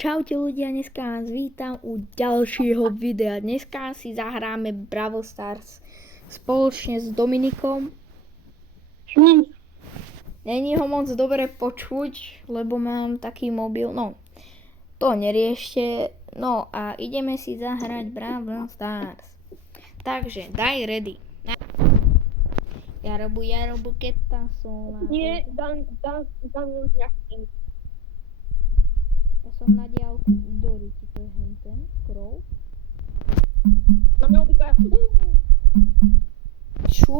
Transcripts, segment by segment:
Čaute ľudia, dneska vás vítam u ďalšieho videa. Dneska si zahráme Brawl Stars spoločne s Dominikom. Není ho moc dobre počuť, lebo mám taký mobil, no to neriešte. No a ideme si zahrať Brawl Stars. Takže, daj ready. Jarobu, keta sola. Nie, dám nejaký. Ja som na diaľku Dory, to je henten, krov. Máme obidva. Čo?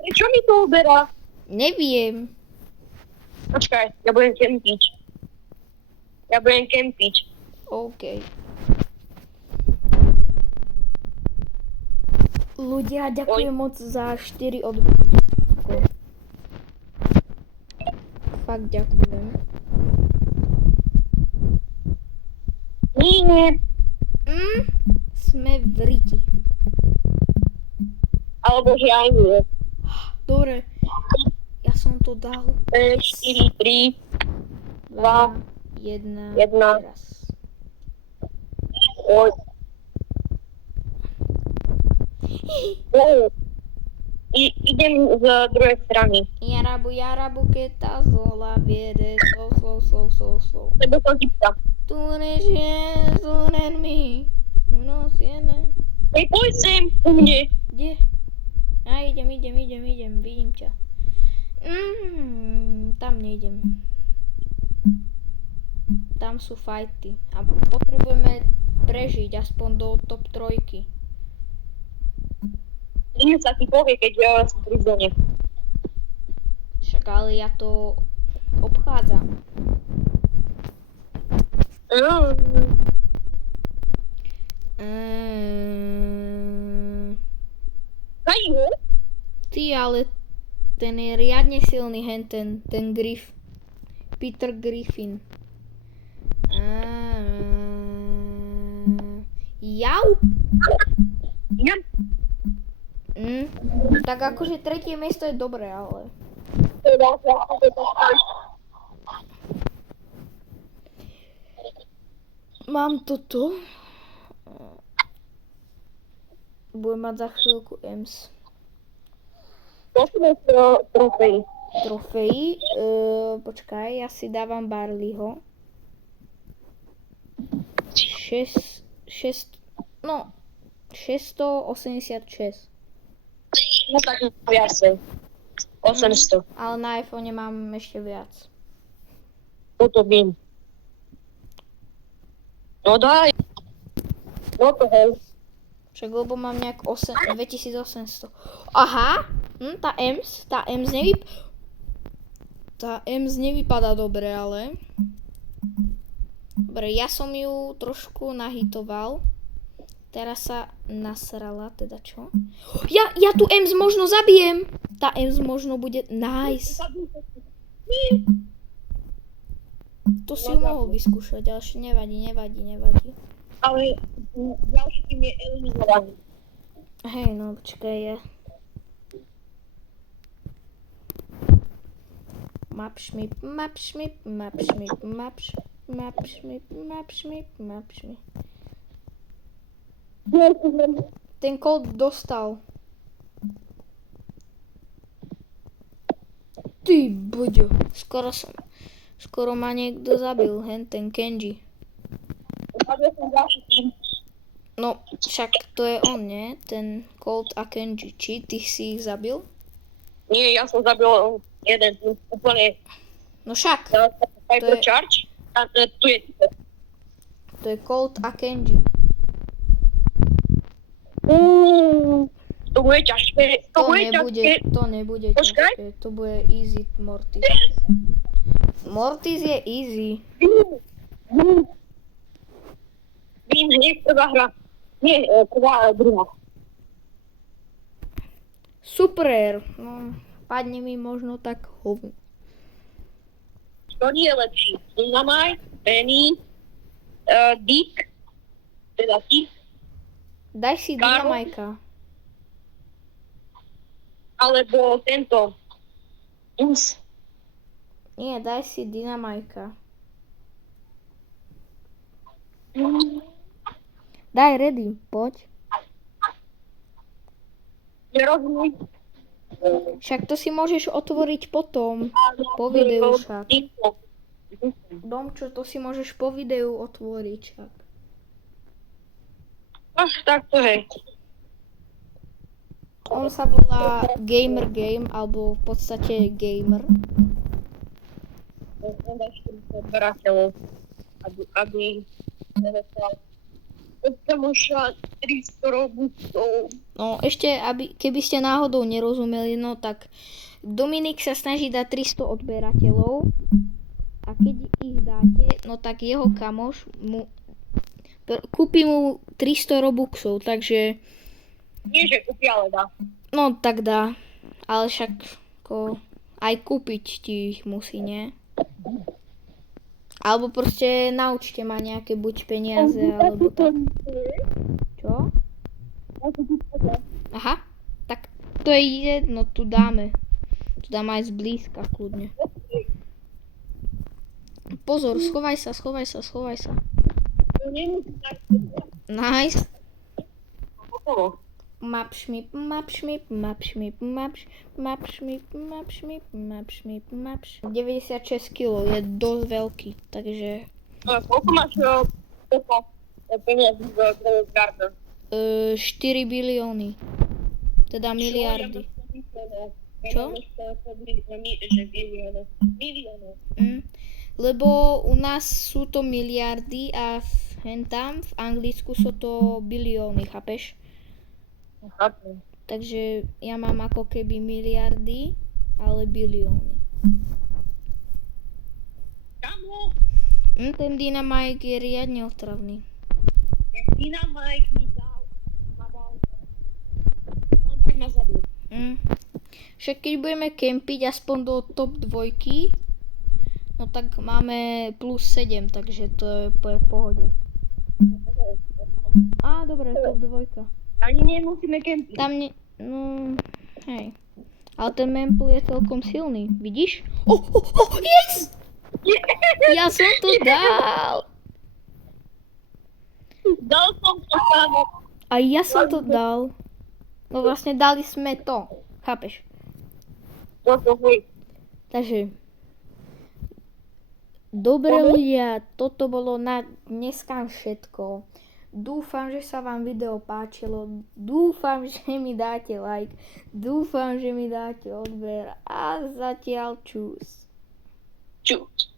Prečo mi to uberá? Neviem. Počkaj, ja budem kempiť. OK. Ľudia, ďakujem moc za 4 odbody. Fakt ďakujem. Nie. Sme v riti. Alebo že aj nie. Dobre. Ja som to dal. 4, 3, 2, 1. Teraz. Oj. Idem z druhej strany. Jarabu, keta zola, viede, slow. Lebo som tipsa. Tu nežije, zunen mi. No, siene. Hej, poď sem u mne. Kde? A idem, vidím ťa. Tam nejdem. Tam sú fajty a potrebujeme prežiť aspoň do top 3. Idem sa ti povie, keď som pri zóne. Však ale ja to obchádzam. Hajú? Ty, ale ten je riadne silný, ten Griff. Peter Griffin. Jau? Ja. Tak akože tretie miesto je dobré, ale... Mám toto. Budem mať za chvíľku EMS. Poďme trofej. Trofeji. Počkaj, ja si dávam Barleyho. 686. No tak viacej. 800. Ale na iPhone mám ešte viac. Toto vím. No daj. No to hej. Však lebo mám nejak 2800. Aha, tá EMS nevypadá dobre, ale... Dobre, ja som ju trošku nahitoval. Teraz sa nasrala, teda čo? Ja tu EMS možno zabijem. Tá EMS možno bude nice. To si ju mohol vyskúšať, ale ešte nevadí. Ale ďalší tým je eliminovaný. Hej, no počkaj, ja. Mapšmip. Ten kód dostal. Ty boďo. Skoro ma niekto zabil, ten Kenji. No, však to je on, nie? Ten Colt a Kenji. Či ty si ich zabil? Nie, ja som zabil jeden, úplne. No však. Hypercharge. A tu je. To je Colt a Kenji. To bude ťažké. To nebude ťažké. To bude easy Mortis. Mortis je easy. Vím, hneď prvá hra. Nie, druhá. Super. No, padne mi možno tak hovno. To nie je lepší. Dynamite, Penny, Dick, teda Dick. Daj si Dynamajka. Alebo tento. Nie, daj si Dynamajka. Daj ready, poď. Nerozumiem. Však to si môžeš otvoriť potom. Po videu však. Domčo, to si môžeš po videu otvoriť však. Ach, tak to hej. On sa volá Gamer Game, alebo v podstate Gamer. Nedáš odberateľov, aby nevesel. Kamoša 300 robustov. No ešte, keby ste náhodou nerozumeli, no tak Dominik sa snaží dať 300 odberateľov a keď ich dáte, no tak jeho kamoš kúpi mu 300 robuxov, takže Nie, že kúpi, ale dá. no tak dá, ale však aj kúpiť ti ich musí, nie? Alebo proste naučte ma nejaké buď peniaze, alebo tak. Čo? Aha, tak to je jedno, tu dáme. Tu dáme aj zblízka, kľudne. Pozor, schovaj sa. Nice. Map šmip. 96 kg je dosť veľký, takže Koľko máš peniazí v Credit Garden? 4 bilióny. Teda miliardy. Čo? Že miliónov. Lebo u nás sú to miliardy a tam v Anglicku sú to bilióny, chápeš? Chápem. Takže ja mám ako keby miliardy, ale bilióny. Kamo? Ten Dynamite je riadne otravný. Dynamite mi dal. On tak ma zabil. Však keď budeme kempiť aspoň do top 2, no tak máme plus 7, takže to je po pohode. Á, dobre, top 2. Ani nemusíme kempiť. Tam hej. Ale ten memple je celkom silný, vidíš? Yes! Ja som to dal! Dal som to, kámo. A ja som to dal. No vlastne dali sme to, chápeš? Toto hej. Takže dobre ľudia, toto bolo na dneska všetko. Dúfam, že sa vám video páčilo. Dúfam, že mi dáte like. Dúfam, že mi dáte odber. A zatiaľ čus. Čus.